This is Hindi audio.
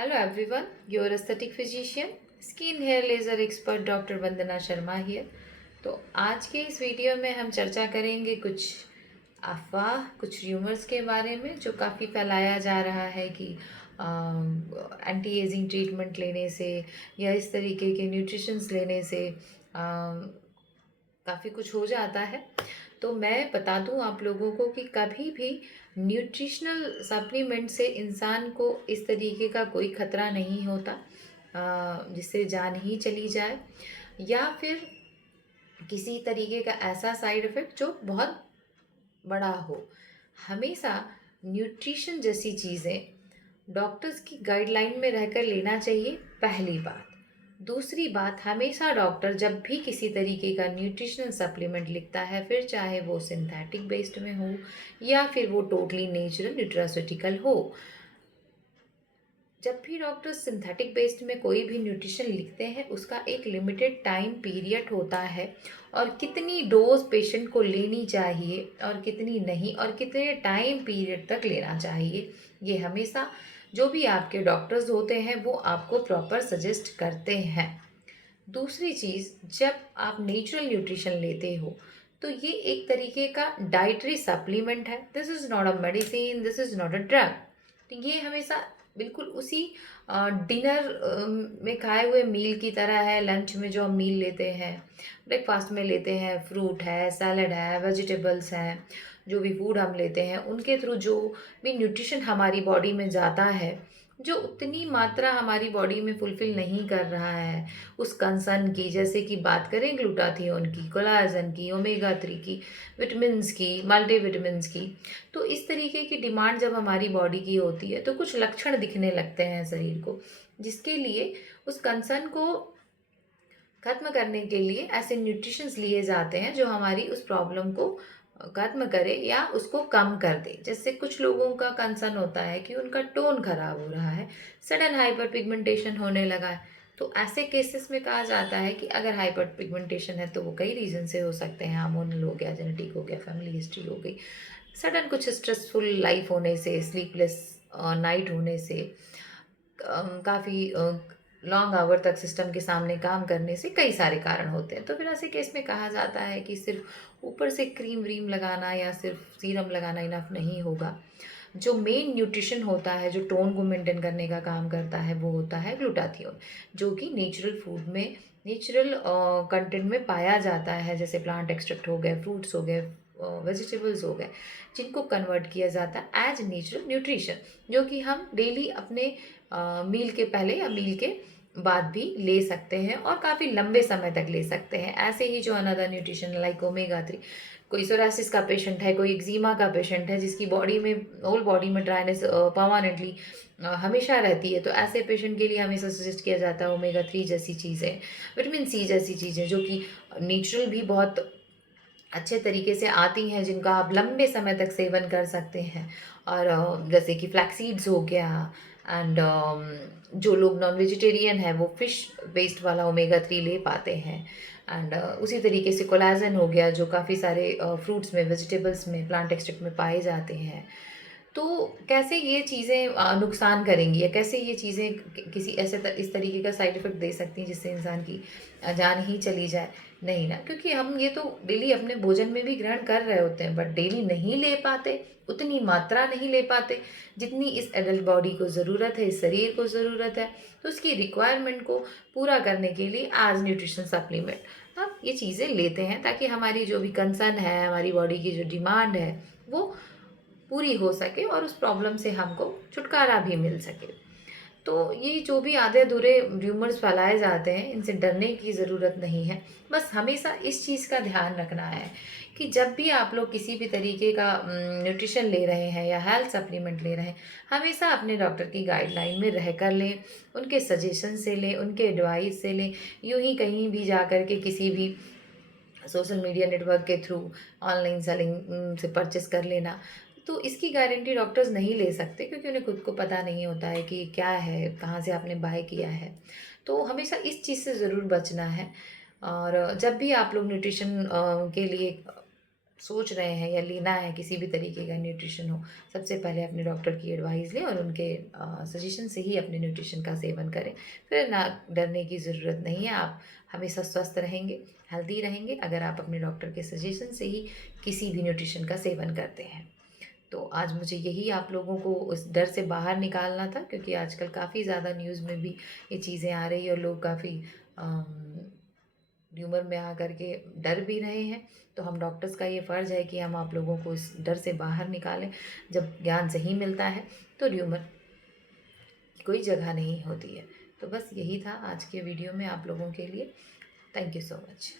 Hello everyone, your aesthetic physician, skin hair laser expert doctor Vandana Sharma here. तो आज के इस वीडियो में हम चर्चा करेंगे कुछ अफवाह, कुछ र्यूमर्स के बारे में जो काफ़ी फैलाया जा रहा है कि एंटी एजिंग ट्रीटमेंट लेने से या इस तरीके के न्यूट्रिशंस लेने से काफ़ी कुछ हो जाता है। तो मैं बता दूं आप लोगों को कि कभी भी न्यूट्रिशनल सप्लीमेंट से इंसान को इस तरीके का कोई खतरा नहीं होता जिससे जान ही चली जाए या फिर किसी तरीके का ऐसा साइड इफ़ेक्ट जो बहुत बड़ा हो। हमेशा न्यूट्रिशन जैसी चीज़ें डॉक्टर्स की गाइडलाइन में रहकर लेना चाहिए, पहली बात। दूसरी बात, हमेशा डॉक्टर जब भी किसी तरीके का न्यूट्रिशनल सप्लीमेंट लिखता है, फिर चाहे वो सिंथेटिक बेस्ड में हो या फिर वो टोटली नेचुरल न्यूट्रास्यूटिकल हो, जब भी डॉक्टर सिंथेटिक बेस्ड में कोई भी न्यूट्रिशन लिखते हैं उसका एक लिमिटेड टाइम पीरियड होता है और कितनी डोज पेशेंट को लेनी चाहिए और कितनी नहीं और कितने टाइम पीरियड तक लेना चाहिए, ये हमेशा जो भी आपके डॉक्टर्स होते हैं वो आपको प्रॉपर सजेस्ट करते हैं। दूसरी चीज़, जब आप नेचुरल न्यूट्रिशन लेते हो तो ये एक तरीके का डाइटरी सप्लीमेंट है। This is not a medicine, this is not a drug. तो ये हमेशा बिल्कुल उसी डिनर में खाए हुए मील की तरह है। लंच में जो हम मील लेते हैं, ब्रेकफास्ट में लेते हैं, फ्रूट है, सैलड है, वेजिटेबल्स हैं, जो भी फूड हम लेते हैं उनके थ्रू जो भी न्यूट्रिशन हमारी बॉडी में जाता है, जो उतनी मात्रा हमारी बॉडी में फुलफ़िल नहीं कर रहा है उस कंसर्न की, जैसे कि बात करें ग्लूटाथियोन की, कोलाजन की, ओमेगा 3 की, विटामिन्स की, मल्टीविटामिन्स की, तो इस तरीके की डिमांड जब हमारी बॉडी की होती है तो कुछ लक्षण दिखने लगते हैं शरीर को, जिसके लिए उस कंसर्न को खत्म करने के लिए ऐसे न्यूट्रिशंस लिए जाते हैं जो हमारी उस प्रॉब्लम को खत्म करे या उसको कम कर दे। जैसे कुछ लोगों का कंसर्न होता है कि उनका टोन खराब हो रहा है, सडन हाइपर पिगमेंटेशन होने लगा है। तो ऐसे केसेस में कहा जाता है कि अगर हाइपर पिगमेंटेशन है तो वो कई रीज़न से हो सकते हैं, हार्मोनल हो गया, जेनेटिक हो गया, फैमिली हिस्ट्री हो गई, सडन कुछ स्ट्रेसफुल लाइफ होने से, स्लीपलेस नाइट होने से, काफ़ी लॉन्ग आवर तक सिस्टम के सामने काम करने से, कई सारे कारण होते हैं। तो फिर ऐसे केस में कहा जाता है कि सिर्फ ऊपर से क्रीम व्रीम लगाना या सिर्फ सीरम लगाना इनफ नहीं होगा। जो मेन न्यूट्रिशन होता है, जो टोन को मेंटेन करने का काम करता है, वो होता है ग्लूटाथियोन, जो कि नेचुरल फूड में, नेचुरल कंटेंट में पाया जाता है। जैसे प्लांट एक्सट्रैक्ट हो गए, फ्रूट्स हो गए, वेजिटेबल्स हो गए, जिनको कन्वर्ट किया जाता है एज नेचुरल न्यूट्रिशन, जो कि हम डेली अपने मील के पहले या मील के बाद भी ले सकते हैं और काफ़ी लंबे समय तक ले सकते हैं। ऐसे ही जो अनदर न्यूट्रिशन लाइक ओमेगा 3, कोई सोरासिस का पेशेंट है, कोई एक्जिमा का पेशेंट है जिसकी बॉडी में, होल बॉडी में ड्राइनेस परमानेंटली हमेशा रहती है, तो ऐसे पेशेंट के लिए हमेशा सजेस्ट किया जाता है ओमेगा 3 जैसी चीज़ें, विटामिन सी जैसी चीज़ें, जो कि नेचुरल भी बहुत अच्छे तरीके से आती हैं, जिनका आप लंबे समय तक सेवन कर सकते हैं। और जैसे कि फ्लैक्सीड्स हो गया एंड जो लोग नॉन वेजिटेरियन है वो फिश बेस्ड वाला ओमेगा 3 ले पाते हैं। एंड उसी तरीके से कोलाजन हो गया, जो काफ़ी सारे फ्रूट्स में, वेजिटेबल्स में, प्लांट एक्सट्रैक्ट में पाए जाते हैं। तो कैसे ये चीज़ें नुकसान करेंगी या कैसे ये चीज़ें किसी ऐसे इस तरीके का साइड इफ़ेक्ट दे सकती हैं जिससे इंसान की जान ही चली जाए? नहीं ना, क्योंकि हम ये तो डेली अपने भोजन में भी ग्रहण कर रहे होते हैं, बट डेली नहीं ले पाते, उतनी मात्रा नहीं ले पाते जितनी इस एडल्ट बॉडी को ज़रूरत है, इस शरीर को ज़रूरत है। तो उसकी रिक्वायरमेंट को पूरा करने के लिए एज न्यूट्रिशन सप्लीमेंट हम ये चीज़ें लेते हैं, ताकि हमारी जो भी कंसर्न है, हमारी बॉडी की जो डिमांड है, वो पूरी हो सके और उस प्रॉब्लम से हमको छुटकारा भी मिल सके। तो ये जो भी आधे-अधूरे र्यूमर्स फैलाए जाते हैं, इनसे डरने की ज़रूरत नहीं है। बस हमेशा इस चीज़ का ध्यान रखना है कि जब भी आप लोग किसी भी तरीके का न्यूट्रिशन ले रहे हैं या हेल्थ सप्लीमेंट ले रहे हैं, हमेशा अपने डॉक्टर की गाइडलाइन में रहकर लें, उनके सजेशन से लें, उनके एडवाइस से लें। यूँ ही कहीं भी जा कर के किसी भी सोशल मीडिया नेटवर्क के थ्रू ऑनलाइन सेलिंग से परचेस कर लेना, तो इसकी गारंटी डॉक्टर्स नहीं ले सकते, क्योंकि उन्हें खुद को पता नहीं होता है कि क्या है, कहाँ से आपने बाय किया है। तो हमेशा इस चीज़ से ज़रूर बचना है। और जब भी आप लोग न्यूट्रिशन के लिए सोच रहे हैं या लेना है किसी भी तरीके का न्यूट्रिशन हो, सबसे पहले अपने डॉक्टर की एडवाइस लें और उनके सजेशन से ही अपने न्यूट्रिशन का सेवन करें। फिर ना डरने की ज़रूरत नहीं है, आप हमेशा स्वस्थ रहेंगे, हेल्दी रहेंगे अगर आप अपने डॉक्टर के सजेशन से ही किसी भी न्यूट्रिशन का सेवन करते हैं। तो आज मुझे यही आप लोगों को उस डर से बाहर निकालना था, क्योंकि आजकल काफ़ी ज़्यादा न्यूज़ में भी ये चीज़ें आ रही है और लोग काफ़ी ह्यूमर में आकर के डर भी रहे हैं। तो हम डॉक्टर्स का ये फ़र्ज़ है कि हम आप लोगों को इस डर से बाहर निकालें। जब ज्ञान सही मिलता है तो ह्यूमर की कोई जगह नहीं होती है। तो बस यही था आज के वीडियो में आप लोगों के लिए। Thank you so much.